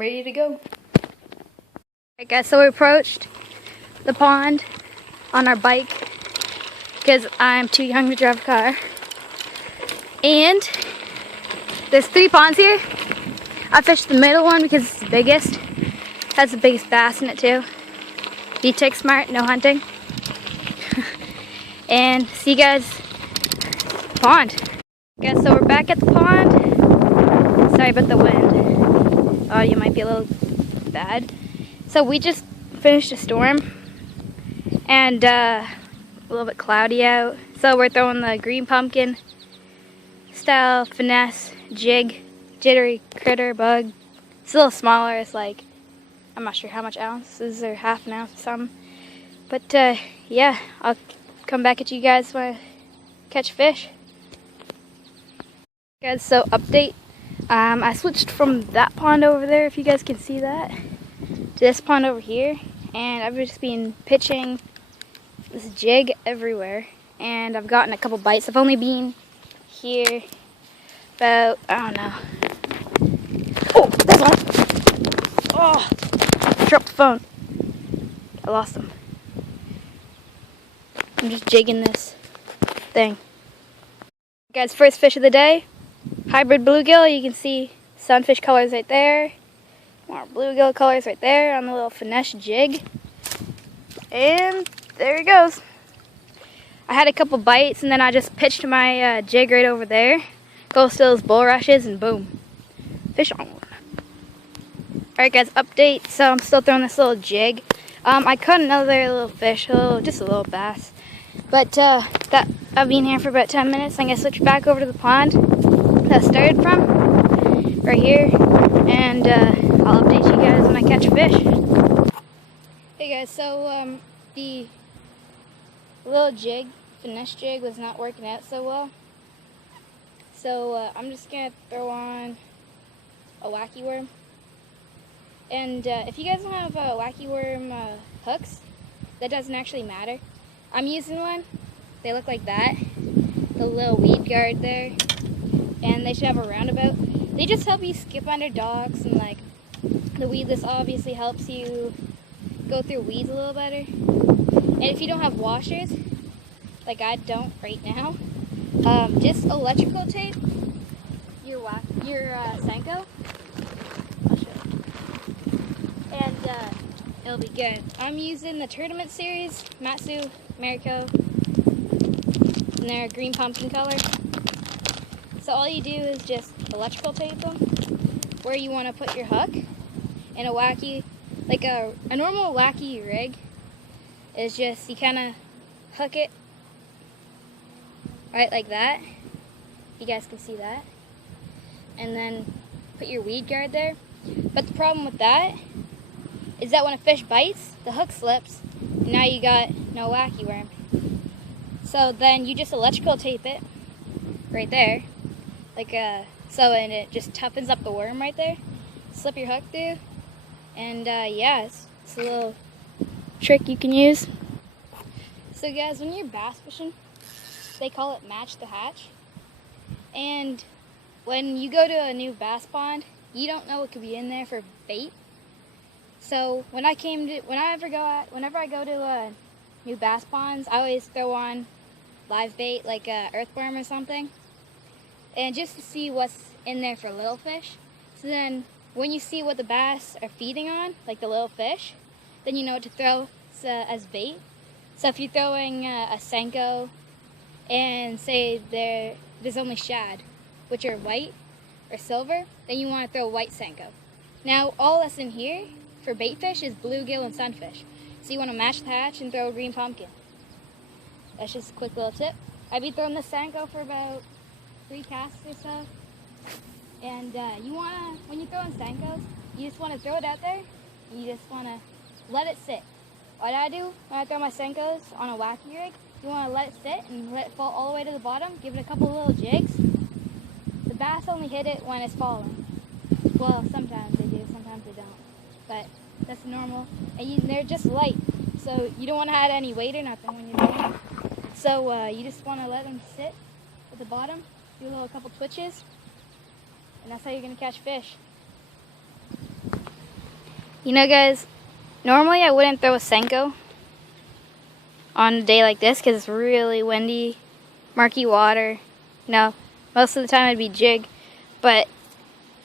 ready to go. Alright guys, so we approached the pond on our bike because I'm too young to drive a car. And there's 3 ponds here. I fished the middle one because it's the biggest. Has the biggest bass in it too. Be tick smart, no hunting. And see you guys at the pond. Guys, so we're back at the pond. Sorry about the wind. Audio might be a little bad. So we just finished a storm and a little bit cloudy out. So we're throwing the green pumpkin style finesse jig, jittery critter bug. It's a little smaller. It's like, I'm not sure how much ounces or half an ounce or something. But yeah, I'll come back at you guys when I catch fish. Guys, so update. I switched from that pond over there, if you guys can see that, to this pond over here. And I've just been pitching this jig everywhere. And I've gotten a couple bites. I've only been here about, I don't know. Oh, there's one. Oh, I dropped the phone. I lost them. I'm just jigging this thing. Guys, first fish of the day. Hybrid bluegill. You can see sunfish colors right there. More bluegill colors right there on the little finesse jig. And there he goes. I had a couple bites and then I just pitched my jig right over there. Goes to those bulrushes and boom. Fish on one. Alright guys, update. So I'm still throwing this little jig. I caught another little fish, just a little bass. But that I've been here for about 10 minutes. I'm going to switch back over to the pond that I started from, right here. And I'll update you guys when I catch a fish. Hey guys, so the little jig, finesse jig, was not working out so well. So I'm just going to throw on a wacky worm. And if you guys don't have wacky worm hooks, that doesn't actually matter. I'm using one. They look like that. The little weed guard there. And they should have a roundabout. They just help you skip under docks, and like the weedless obviously helps you go through weeds a little better. And if you don't have washers, like I don't right now, just electrical tape your Senko. I'll show you. And it'll be good. I'm using the Tournament Series, Matsu, Mariko, and they're green pumpkin color. So all you do is just electrical tape them where you want to put your hook. And a wacky, like a normal wacky rig is just, you kind of hook it right like that. You guys can see that. And then put your weed guard there. But the problem with that is that when a fish bites, the hook slips, and now you got no wacky worm. So then you just electrical tape it right there, like so, and it just toughens up the worm right there. Slip your hook through, and yeah, it's a little trick you can use. So guys, when you're bass fishing, they call it match the hatch. And when you go to a new bass pond, you don't know what could be in there for bait. So whenever I go to new bass ponds, I always throw on live bait like earthworm or something, and just to see what's in there for little fish. So then when you see what the bass are feeding on, like the little fish, then you know what to throw as bait. So if you're throwing a Senko and say there's only shad, which are white or silver, then you want to throw white Senko. Now all that's in here for bait fish is bluegill and sunfish. So you want to match the hatch and throw a green pumpkin. That's just a quick little tip. I've been throwing the Senko for about 3 casts or so. And you want to, when you're throwing Senkos, you just want to throw it out there. You just want to let it sit. What I do when I throw my Senkos on a wacky rig, you want to let it sit and let it fall all the way to the bottom. Give it a couple little jigs. The bass only hit it when it's falling. Well, sometimes they do, sometimes they don't. But that's normal. And they're just light, so you don't want to add any weight or nothing when you're doing it. So you just want to let them sit at the bottom, do a couple twitches, and that's how you're going to catch fish. You know, guys, normally I wouldn't throw a Senko on a day like this because it's really windy, murky water. You know, most of the time it'd be jig, but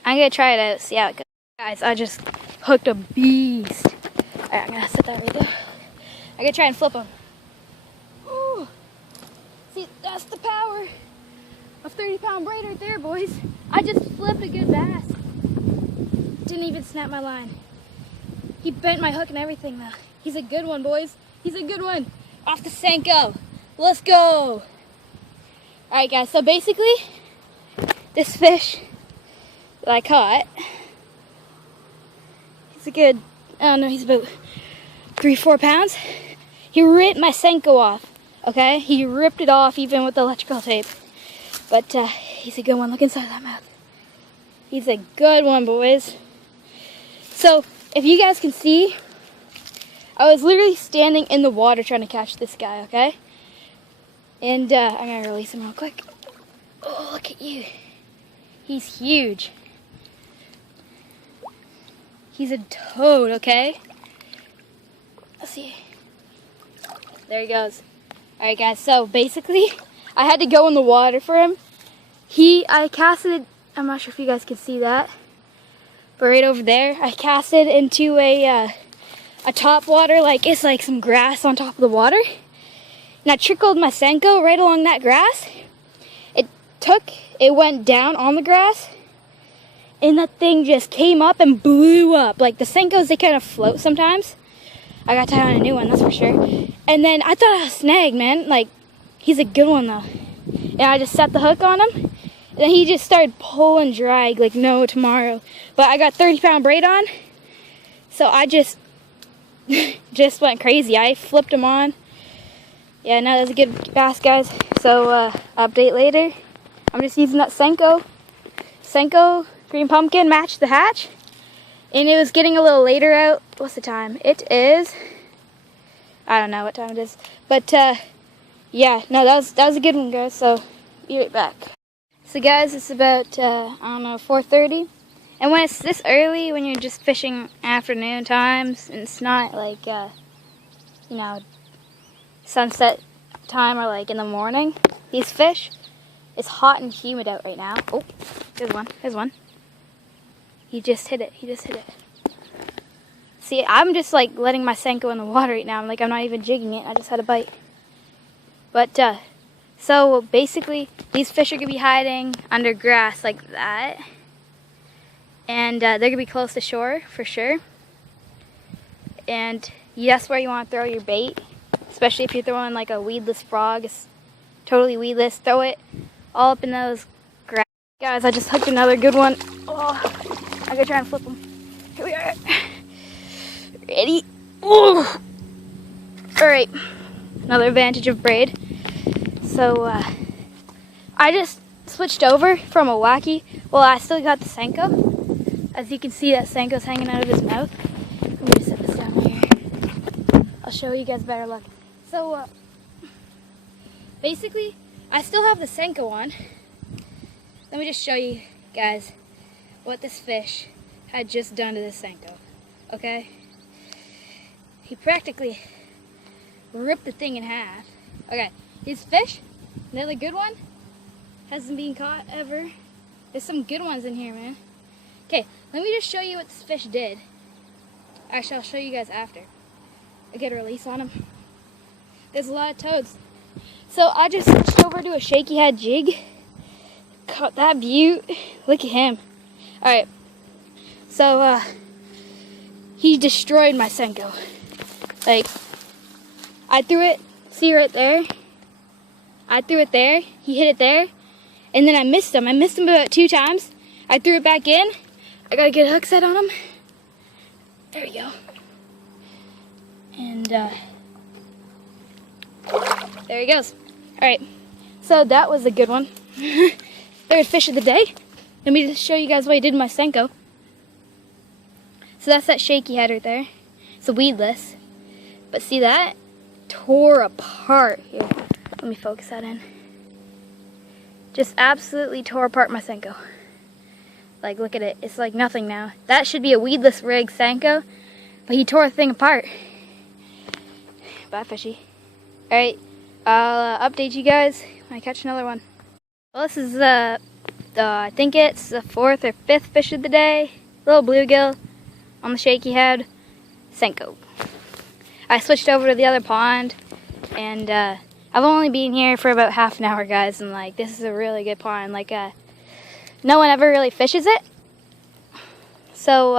I'm gonna try it out, see how it goes. Guys, I just hooked a beast. Alright, I'm gonna set that right there. I'm gonna try and flip him. Ooh. See, that's the power of 30-pound braid right there, boys. I just flipped a good bass. Didn't even snap my line. He bent my hook and everything though. He's a good one, boys. He's a good one. Off the Senko. Let's go. Alright guys, so basically, this fish that I caught, he's a good, I don't know, he's about 3-4 pounds. He ripped my Senko off, okay? He ripped it off even with the electrical tape. But he's a good one. Look inside that mouth. He's a good one, boys. So, if you guys can see, I was literally standing in the water trying to catch this guy, okay? And I'm going to release him real quick. Oh, look at you. He's huge. He's a toad, okay? Let's see. There he goes. Alright guys, so basically, I had to go in the water for him. I casted, I'm not sure if you guys can see that, but right over there, I casted into a top water, like it's like some grass on top of the water. And I trickled my Senko right along that grass. It went down on the grass, and that thing just came up and blew up. Like the Senkos, they kind of float sometimes. I got tied on a new one, that's for sure. And then I thought I was snagged, man. Like, he's a good one though. And I just set the hook on him, and then he just started pulling drag like no tomorrow. But I got 30-pound braid on, so I just went crazy. I flipped him on. Yeah, no, that's a good bass, guys. So update later. I'm just using that Senko green pumpkin matched the hatch, and it was getting a little later out. What's the time? It is, I don't know what time it is, but yeah, no, that was a good one, guys. So be right back. So guys, it's about I don't know, 4:30, and when it's this early, when you're just fishing afternoon times, and it's not like you know, sunset time or like in the morning, these fish, it's hot and humid out right now. Oh, there's one. He just hit it. See, I'm just like letting my Senko in the water right now. I'm not even jigging it. I just had a bite. But, so basically, these fish are going to be hiding under grass like that. And they're going to be close to shore, for sure. And that's where you want to throw your bait. Especially if you're throwing like a weedless frog. It's totally weedless. Throw it all up in those grass. Guys, I just hooked another good one. Oh, I'm going to try and flip them. Here we are. Ready? Oh. Alright, another advantage of braid. So, I just switched over from a wacky. Well, I still got the Senko. As you can see, that Senko's hanging out of his mouth. Let me just set this down here. I'll show you guys better luck. So, basically, I still have the Senko on. Let me just show you guys what this fish had just done to this Senko. Okay? He practically ripped the thing in half. Okay, his fish, another good one, hasn't been caught ever. There's some good ones in here, man. Okay, let me just show you what this fish did. Actually, I'll show you guys after. I get a release on him. There's a lot of toads. So I just switched over to a shaky head jig. Caught that beaut. Look at him. Alright, so he destroyed my Senko. Like, I threw it, see right there? I threw it there, he hit it there, and then I missed him. I missed him about 2 times. I threw it back in. I gotta get a hook set on him. There we go. And there he goes. Alright, so that was a good one. Third fish of the day. Let me just show you guys what I did with my Senko. So that's that shaky head right there. It's a weedless. But see that? Tore apart. Here, let me focus that in. Just absolutely tore apart my Senko. Like, look at it. It's like nothing now. That should be a weedless rig Senko. But he tore the thing apart. Bye, fishy. Alright, I'll update you guys when I catch another one. Well, this is I think it's the 4th or 5th fish of the day. Little bluegill on the shaky head. Senko. I switched over to the other pond, and I've only been here for about half an hour, guys, and like this is a really good pond. Like no one ever really fishes it. So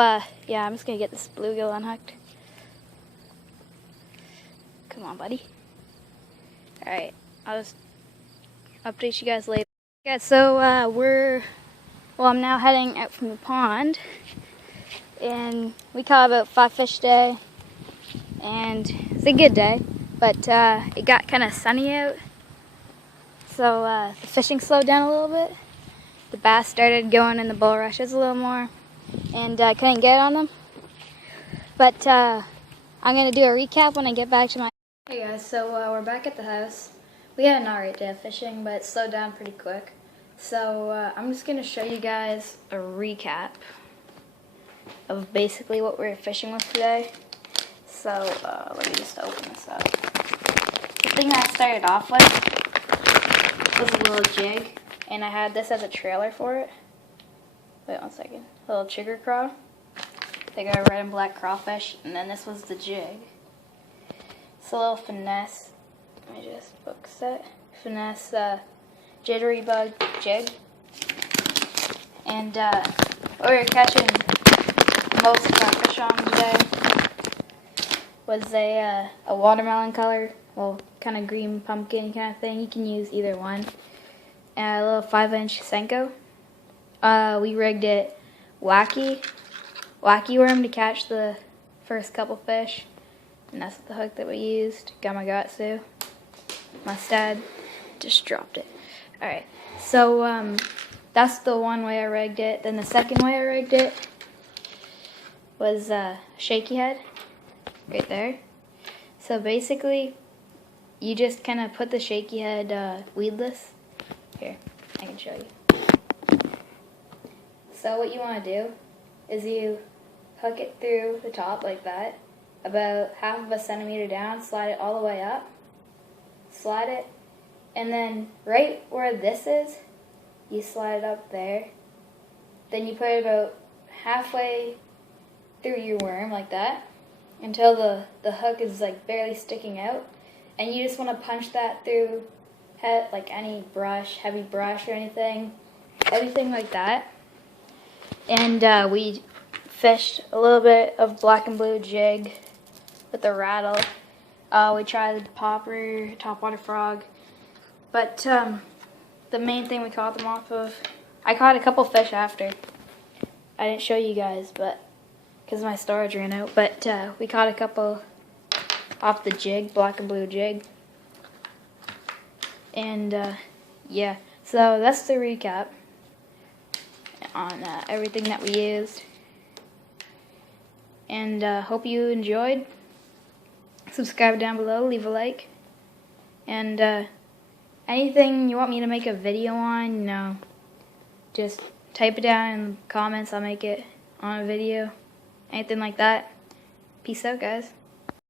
yeah, I'm just gonna get this bluegill unhooked. Come on, buddy. Alright, I'll just update you guys later. Yeah, so I'm now heading out from the pond, and we caught about 5 fish today, and it's a good day, but it got kind of sunny out, so the fishing slowed down a little bit. The bass started going in the bulrushes a little more, and I couldn't get on them, but I'm going to do a recap when I get back to my... Hey guys, so we're back at the house. We had an alright day of fishing, but it slowed down pretty quick. So I'm just going to show you guys a recap of basically what we were fishing with today. So let me just open this up. The thing that I started off with was a little jig, and I had this as a trailer for it. Wait 1 second. A little chigger craw. They got a red and black crawfish, and then this was the jig. It's a little finesse. Let me just book set. Finesse jittery bug jig. And what we were catching most of our fish on today was a watermelon color, well, kind of green pumpkin kind of thing. You can use either one. And a little 5-inch Senko. We rigged it wacky worm to catch the first couple fish. And that's the hook that we used. Gamakatsu. My dad just dropped it. Alright, so that's the one way I rigged it. Then the second way I rigged it was shaky head, right there. So basically, you just kind of put the shaky head weedless. Here, I can show you. So what you want to do is you hook it through the top like that, about 1/2 centimeter down, slide it all the way up, slide it, and then right where this is, you slide it up there. Then you put it about halfway through your worm like that until the hook is like barely sticking out, and you just want to punch that through like any brush, heavy brush or anything like that. And we fished a little bit of black and blue jig with the rattle. We tried popper, topwater frog, but the main thing we caught them off of, I caught a couple fish after. I didn't show you guys, but because my storage ran out. But we caught a couple off the jig, black and blue jig. And yeah, so that's the recap on everything that we used. And hope you enjoyed. Subscribe down below, leave a like. And anything you want me to make a video on, just type it down in the comments. I'll make it on a video. Anything like that. Peace out, guys.